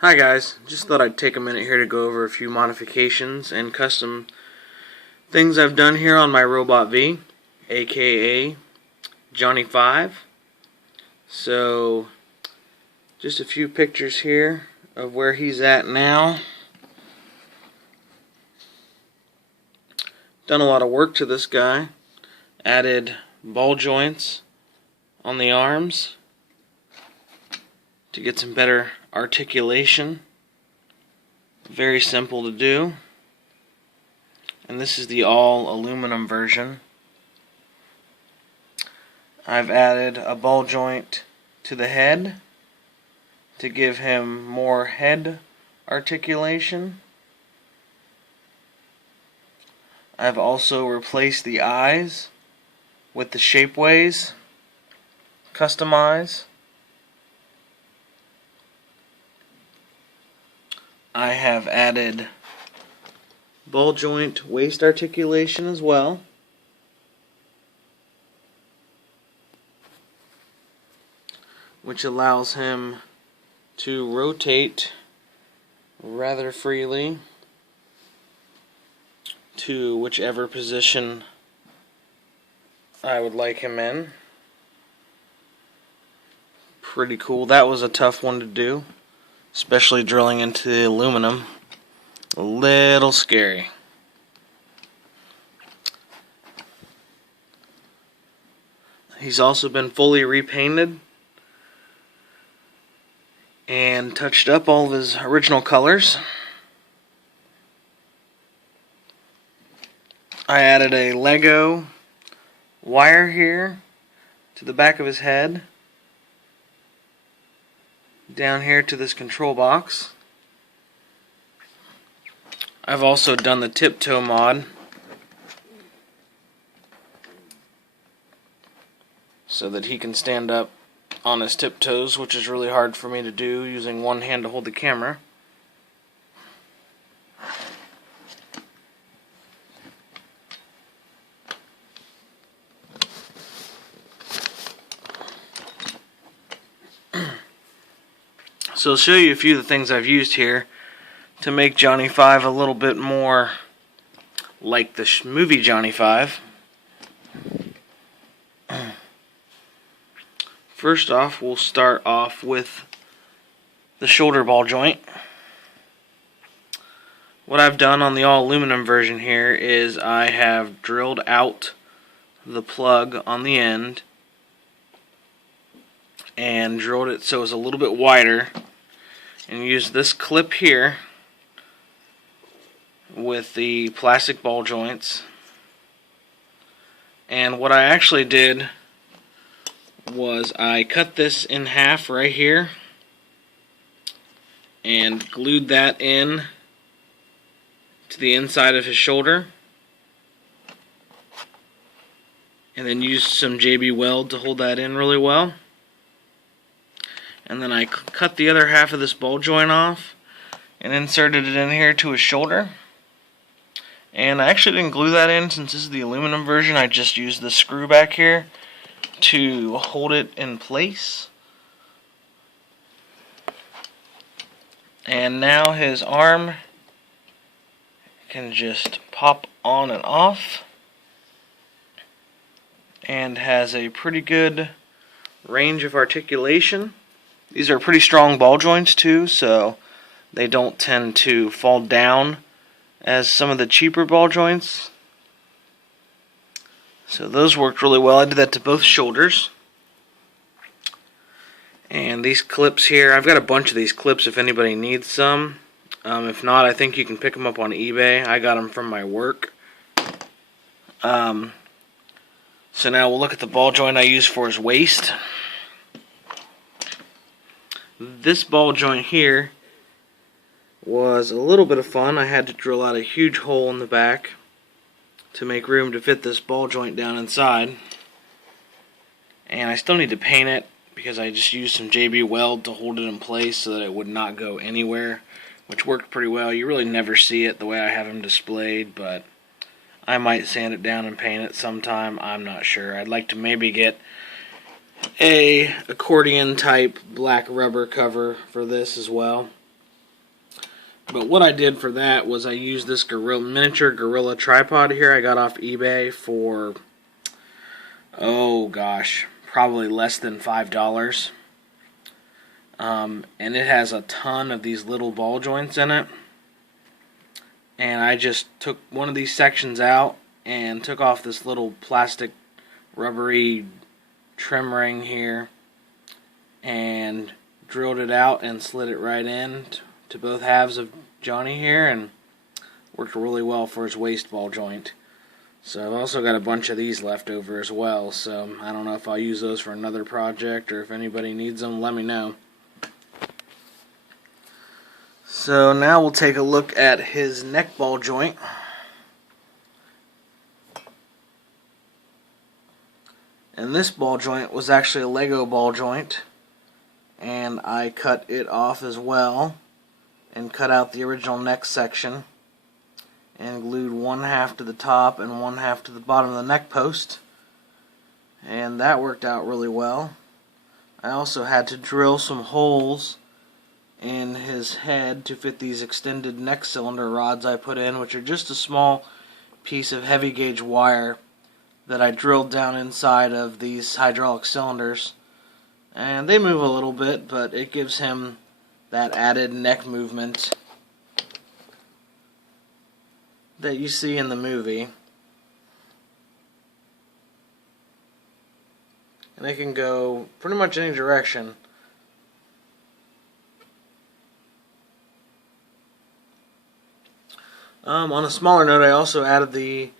Hi guys, just thought I'd take a minute here to go over a few modifications and custom things I've done here on my Robot V, aka Johnny 5. So, just a few pictures here of where he's at now. Done a lot of work to this guy. Added ball joints on the arms to get some better articulation. Very simple to do. And this is the all aluminum version. I've added a ball joint to the head to give him more head articulation. I've also replaced the eyes with the shapeways. Customize. I have added ball joint waist articulation as well. Which allows him to rotate rather freely to whichever position I would like him in. Pretty cool. That was a tough one to do, especially drilling into the aluminum. A little scary. He's also been fully repainted and touched up all of his original colors. I added a Lego wire here to the back of his head, down here to this control box. I've also done the tiptoe mod so that he can stand up on his tiptoes, which is really hard for me to do using one hand to hold the camera. So I'll show you a few of the things I've used here to make Johnny 5 a little bit more like the movie Johnny 5. First off, we'll start off with the shoulder ball joint. What I've done on the all aluminum version here is I have drilled out the plug on the end and drilled it so it's a little bit wider, and used this clip here with the plastic ball joints. And what I actually did was I cut this in half right here and glued that in to the inside of his shoulder, and then used some JB Weld to hold that in really well. And then I cut the other half of this ball joint off and inserted it in here to his shoulder. And I actually didn't glue that in since this is the aluminum version. I just used the screw back here to hold it in place. And now his arm can just pop on and off, and has a pretty good range of articulation. These are pretty strong ball joints too, so they don't tend to fall down as some of the cheaper ball joints. So those worked really well. I did that to both shoulders. And these clips here, I've got a bunch of these clips if anybody needs some. If not, I think you can pick them up on eBay. I got them from my work. So now we'll look at the ball joint I use for his waist. This ball joint here was a little bit of fun. I had to drill out a huge hole in the back to make room to fit this ball joint down inside. And I still need to paint it because I just used some JB Weld to hold it in place so that it would not go anywhere, which worked pretty well. You really never see it the way I have them displayed, but I might sand it down and paint it sometime. I'm not sure. I'd like to maybe get a accordion type black rubber cover for this as well. But what I did for that was I used this miniature gorilla tripod here I got off eBay for, oh gosh, probably less than $5. And it has a ton of these little ball joints in it. And I just took one of these sections out and took off this little plastic rubbery trim ring here and drilled it out and slid it right in to both halves of Johnny here, and worked really well for his waist ball joint. So I've also got a bunch of these left over as well, so I don't know if I'll use those for another project, or if anybody needs them, let me know. So now we'll take a look at his neck ball joint. And this ball joint was actually a Lego ball joint, and I cut it off as well and cut out the original neck section and glued one half to the top and one half to the bottom of the neck post, and that worked out really well. I also had to drill some holes in his head to fit these extended neck cylinder rods I put in, which are just a small piece of heavy gauge wire that I drilled down inside of these hydraulic cylinders. And they move a little bit, but it gives him that added neck movement that you see in the movie. And they can go pretty much any direction. On a smaller note, I also added the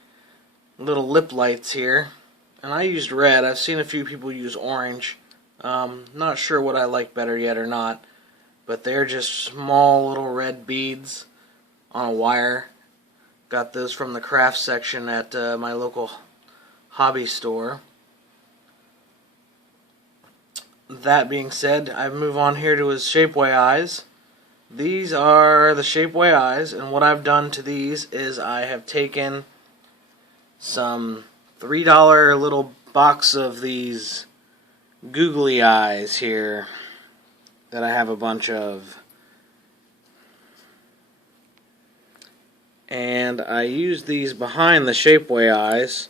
little lip lights here, and I used red. I've seen a few people use orange. Not sure what I like better yet or not, but they're just small little red beads on a wire. Got those from the craft section at my local hobby store. That being said, I move on here to his Shapeways eyes. These are the Shapeways eyes, and what I've done to these is I have taken some $3 little box of these googly eyes here that I have a bunch of, and I used these behind the Shapeways eyes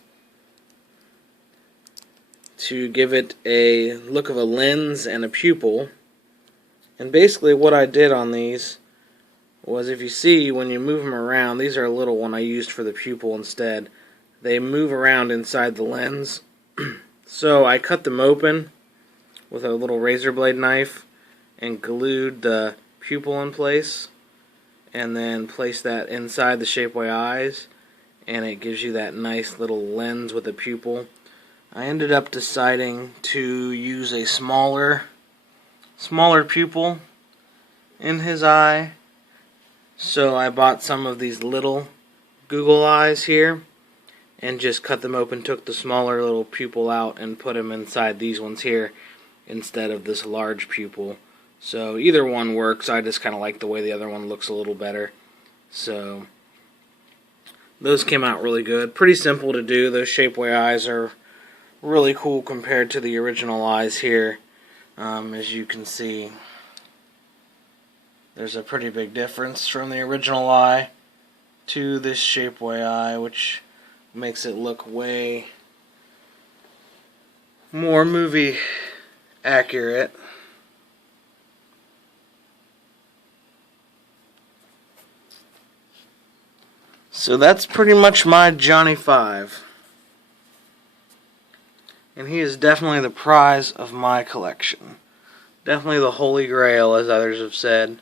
to give it a look of a lens and a pupil. And basically what I did on these was, if you see when you move them around, these are a little one I used for the pupil instead. They move around inside the lens. So I cut them open with a little razor blade knife and glued the pupil in place, and then placed that inside the Shapeways eyes, and it gives you that nice little lens with a pupil. I ended up deciding to use a smaller pupil in his eye, so I bought some of these little Google eyes here and just cut them open, took the smaller little pupil out, and put them inside these ones here instead of this large pupil. So either one works. I just kind of like the way the other one looks a little better. So those came out really good. Pretty simple to do. Those Shapeways eyes are really cool compared to the original eyes here. As you can see, there's a pretty big difference from the original eye to this Shapeways eye, which makes it look way more movie accurate. So that's pretty much my Johnny 5. And he is definitely the prize of my collection. Definitely the holy grail, as others have said.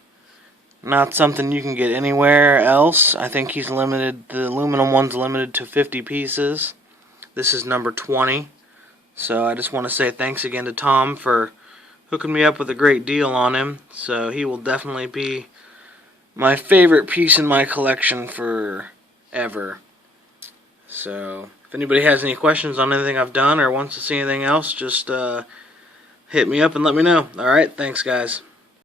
Not something you can get anywhere else. I think he's limited, the aluminum one's limited to 50 pieces. This is number 20. So I just want to say thanks again to Tom for hooking me up with a great deal on him. So he will definitely be my favorite piece in my collection forever. So if anybody has any questions on anything I've done or wants to see anything else, just hit me up and let me know. Alright, thanks guys.